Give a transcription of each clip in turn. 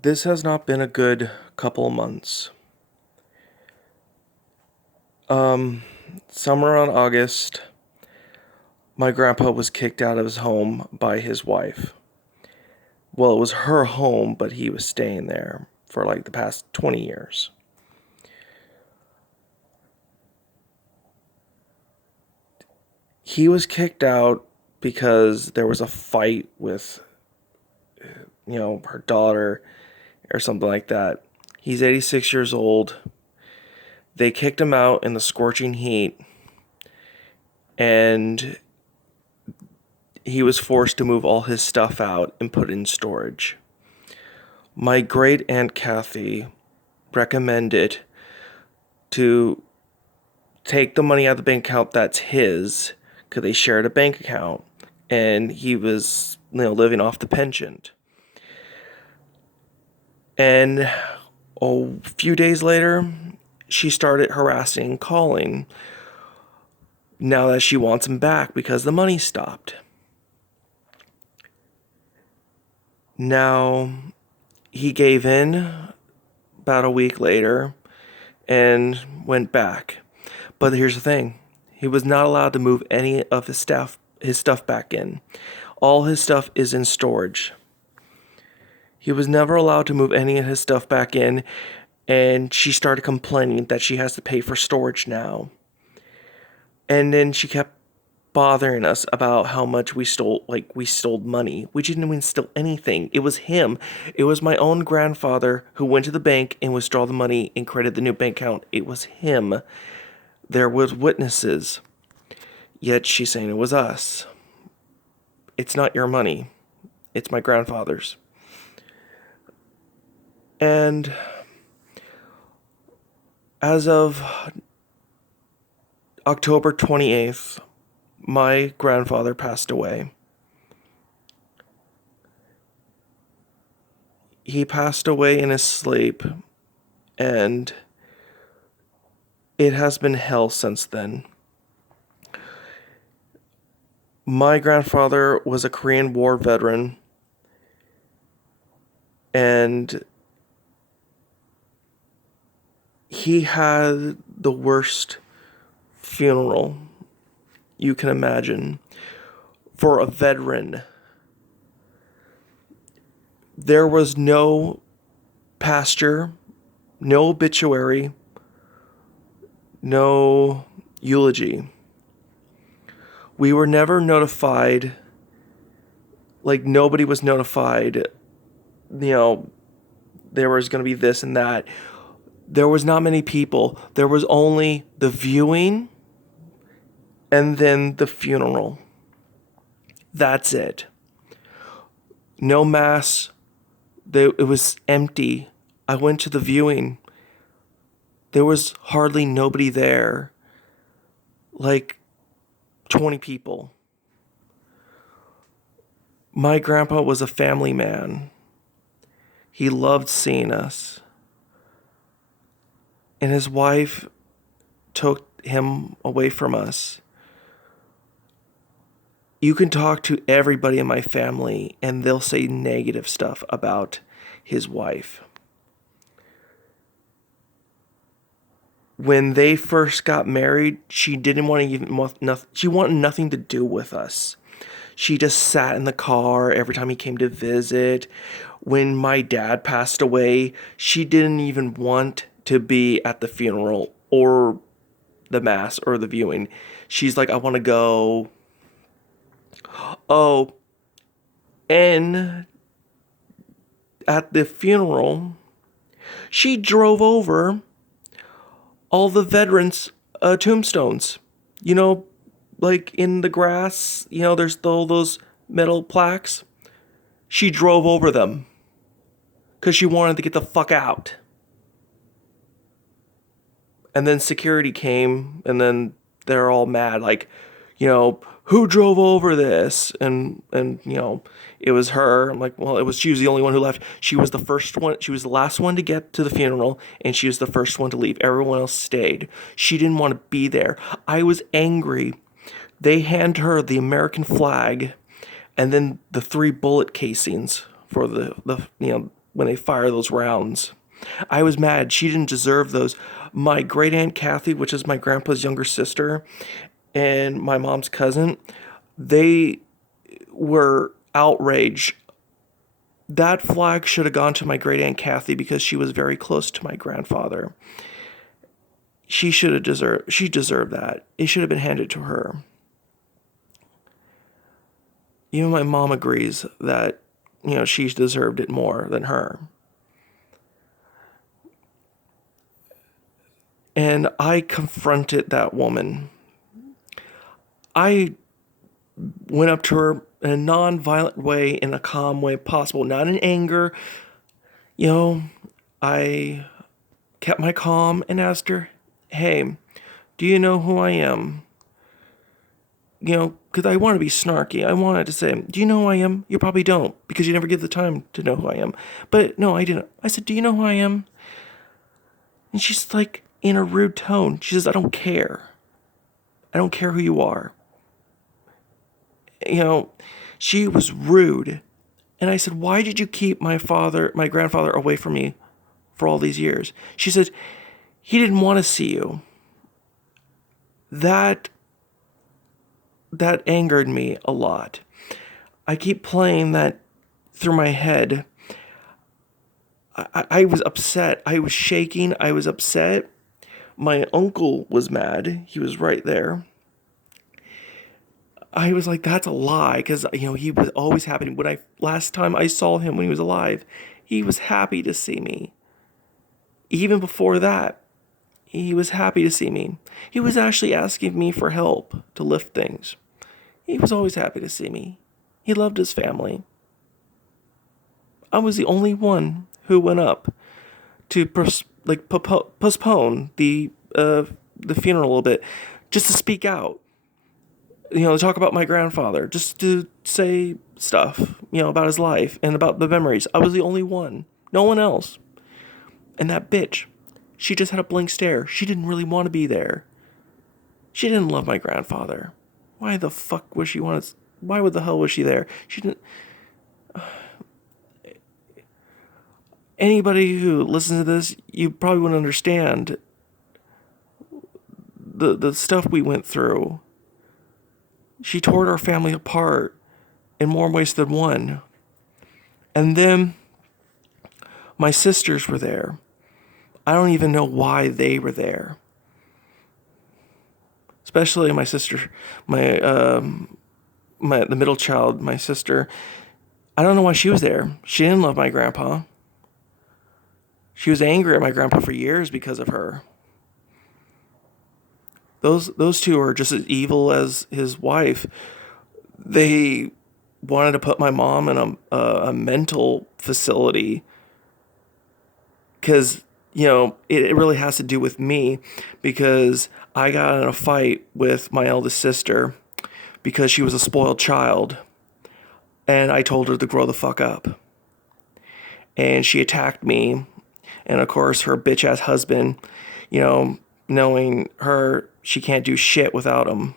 This has not been a good couple of months. Um, Somewhere around August, my grandpa was kicked out of his home by his wife. Well, it was her home, but he was staying there for like the past 20 years. He was kicked out because there was a fight with, her daughter or something like that. He's 86 years old. They kicked him out in the scorching heat, and he was forced to move all his stuff out and put it in storage. My great aunt Kathy recommended to take the money out of the bank account that's his, because they shared a bank account, and he was living off the pension. And a few days later, she started harassing, calling, now that she wants him back because the money stopped. Now, he gave in about a week later and went back. But here's the thing. He was not allowed to move any of his stuff back in. All his stuff is in storage. He was never allowed to move any of his stuff back in, and she started complaining that she has to pay for storage now. And then she kept bothering us about how much we stole, like we stole money. We didn't even steal anything. It was him. It was my own grandfather who went to the bank and withdrew the money and created the new bank account. It was him. There was witnesses. Yet she's saying it was us. It's not your money. It's my grandfather's. And as of October 28th, my grandfather passed away. He passed away in his sleep, and it has been hell since then. My grandfather was a Korean War veteran, and he had the worst funeral you can imagine for a veteran. There was no pasture, no obituary, no eulogy. We were never notified, like, nobody was notified, there was going to be this and that. There was not many people. There was only the viewing and then the funeral. That's it. No mass. It was empty. I went to the viewing. There was hardly nobody there. Like 20 people. My grandpa was a family man. He loved seeing us. And his wife took him away from us. You can talk to everybody in my family and they'll say negative stuff about his wife. When they first got married, she didn't want to even she wanted nothing to do with us. She just sat in the car every time he came to visit. When my dad passed away, she didn't even want to be at the funeral or the mass or the viewing. She's like, I want to go. Oh, and at the funeral, she drove over all the veterans' tombstones. You know, like in the grass, there's all those metal plaques. She drove over them because she wanted to get the fuck out. And then security came, and then they're all mad, like, who drove over this? And it was her. I'm like, well, she was the only one who left. She was the first one. She was the last one to get to the funeral, and she was the first one to leave. Everyone else stayed. She didn't want to be there. I was angry. They hand her the American flag, and then the 3 bullet casings for the when they fire those rounds. I was mad. She didn't deserve those. My great aunt Kathy, which is my grandpa's younger sister, and my mom's cousin, they were outraged. That flag should have gone to my great aunt Kathy because she was very close to my grandfather. She deserved that. It should have been handed to her. Even my mom agrees that, she deserved it more than her. And I confronted that woman. I went up to her in a non-violent way, in a calm way possible, not in anger. I kept my calm and asked her, "Hey, do you know who I am?" Because I want to be snarky. I wanted to say, "Do you know who I am?" You probably don't, because you never give the time to know who I am. But no, I didn't. I said, "Do you know who I am?" And she's like, in a rude tone, she says, "I don't care. I don't care who you are." She was rude. And I said, "Why did you keep my grandfather away from me for all these years?" She said, "He didn't want to see you." That angered me a lot. I keep playing that through my head. I was upset. I was shaking. I was upset. My uncle was mad. He was right there. I was like, that's a lie, because he was always happy. Last time I saw him when he was alive, he was happy to see me. Even before that, he was happy to see me. He was actually asking me for help to lift things. He was always happy to see me. He loved his family. I was the only one who went up to postpone the funeral a little bit, just to speak out. To talk about my grandfather, just to say stuff, about his life and about the memories. I was the only one. No one else. And that bitch, she just had a blank stare. She didn't really want to be there. She didn't love my grandfather. Why the hell was she there? She didn't. Anybody who listens to this, you probably wouldn't understand the stuff we went through. She tore our family apart in more ways than one. And then my sisters were there. I don't even know why they were there. Especially my sister, the middle child, my sister. I don't know why she was there. She didn't love my grandpa. She was angry at my grandpa for years because of her. Those two are just as evil as his wife. They wanted to put my mom in a mental facility because, it really has to do with me, because I got in a fight with my eldest sister because she was a spoiled child, and I told her to grow the fuck up. And she attacked me, and of course her bitch-ass husband, knowing her, she can't do shit without him.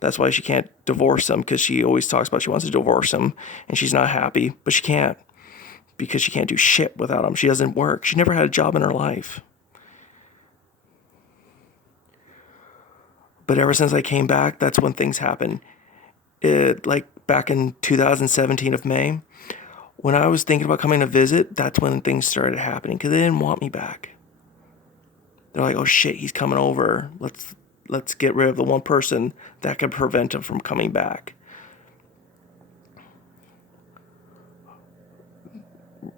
That's why she can't divorce him, because she always talks about she wants to divorce him, and she's not happy, but she can't, because she can't do shit without him. She doesn't work. She never had a job in her life. But ever since I came back, that's when things happened. Like back in 2017 of May, when I was thinking about coming to visit, that's when things started happening, because they didn't want me back. They're like, "Oh shit, he's coming over. Let's get rid of the one person that could prevent him from coming back."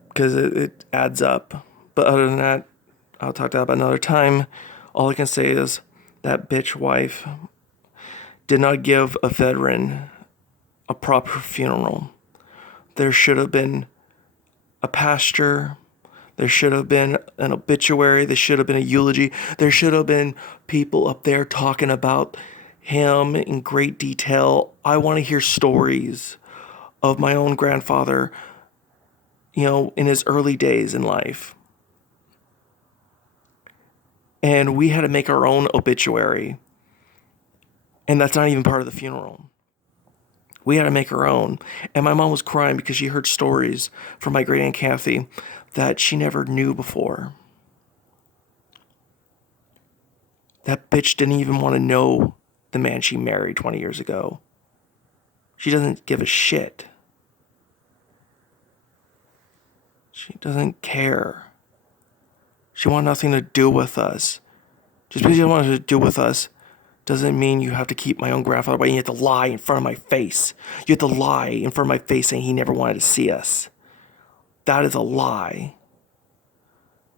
Because it adds up. But other than that, I'll talk about another time. All I can say is that bitch wife did not give a veteran a proper funeral. There should have been a pastor. There should have been an obituary. There should have been a eulogy. There should have been people up there talking about him in great detail. I want to hear stories of my own grandfather, in his early days in life. And we had to make our own obituary. And that's not even part of the funeral. We had to make our own. And my mom was crying because she heard stories from my great aunt Kathy that she never knew before. That bitch didn't even want to know the man she married 20 years ago. She doesn't give a shit. She doesn't care. She wanted nothing to do with us. Just because you wanted to do with us doesn't mean you have to keep my own grandfather away. You have to lie in front of my face. You have to lie in front of my face saying he never wanted to see us. That is a lie.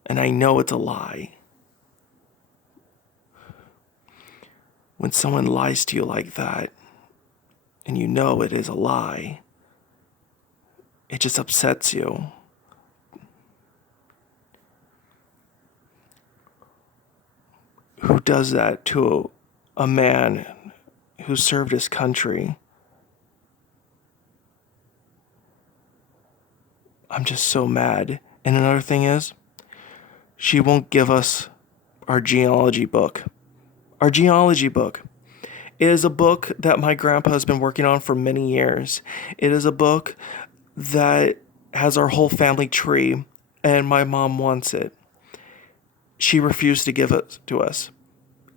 And I know it's a lie. When someone lies to you like that, and you know it is a lie, it just upsets you. Who does that to a man who served his country? I'm just so mad. And another thing is, she won't give us our genealogy book. Our genealogy book. It is a book that my grandpa has been working on for many years. It is a book that has our whole family tree, and my mom wants it. She refused to give it to us.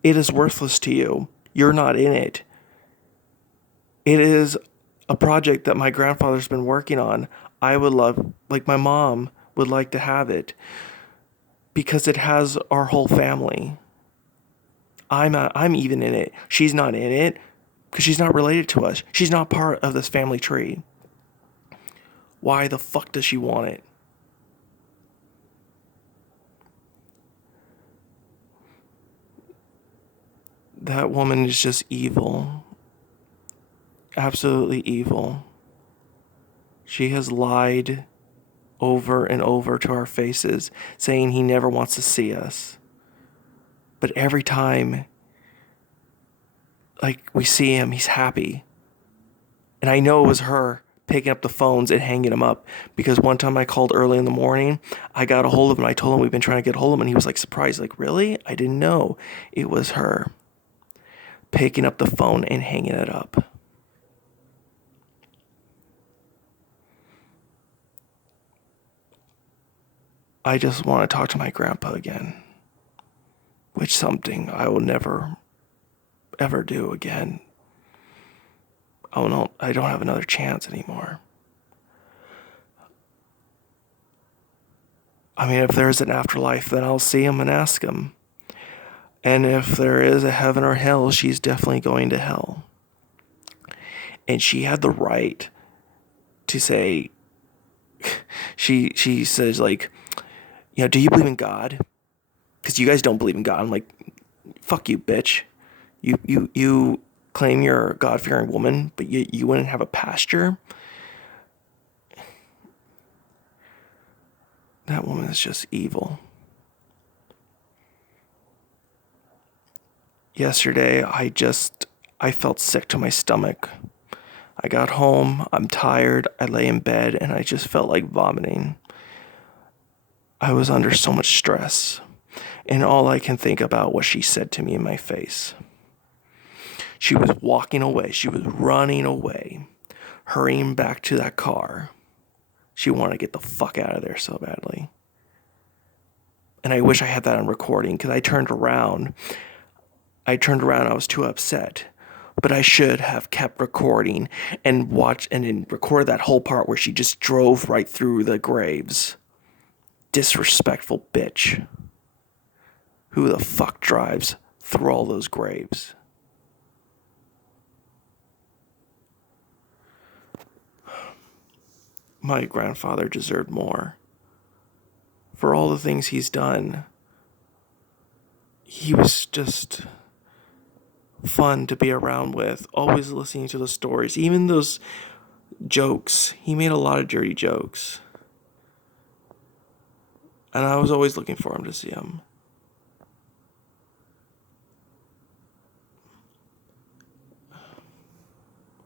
It is worthless to you. You're not in it. It is a project that my grandfather's been working on. I would love, like my mom would like to have it, because it has our whole family. I'm even in it. She's not in it because she's not related to us. She's not part of this family tree. Why the fuck does she want it? That woman is just evil. Absolutely evil. She has lied over and over to our faces, saying he never wants to see us. But every time, like, we see him, he's happy. And I know it was her picking up the phones and hanging them up, because one time I called early in the morning, I got a hold of him, I told him we've been trying to get a hold of him, and he was like surprised, like, really? I didn't know. It was her picking up the phone and hanging it up. I just want to talk to my grandpa again, which something I will never, ever do again. Oh no, I don't have another chance anymore. I mean, if there's an afterlife, then I'll see him and ask him. And if there is a heaven or hell, she's definitely going to hell. And she had the right to say, she says, like, do you believe in God? Because you guys don't believe in God. I'm like, fuck you, bitch. You claim you're a God-fearing woman, but you wouldn't have a pasture? That woman is just evil. Yesterday, I felt sick to my stomach. I got home, I'm tired, I lay in bed, and I just felt like vomiting. I was under so much stress, and all I can think about was she said to me in my face. She was walking away, she was running away, hurrying back to that car. She wanted to get the fuck out of there so badly. And I wish I had that on recording, because I turned around, I was too upset. But I should have kept recording and watched and then recorded that whole part where she just drove right through the graves. Disrespectful bitch. Who the fuck drives through all those graves? My grandfather deserved more. For all the things he's done, he was just fun to be around with, always listening to the stories, even those jokes. He made a lot of dirty jokes. And I was always looking for him to see him.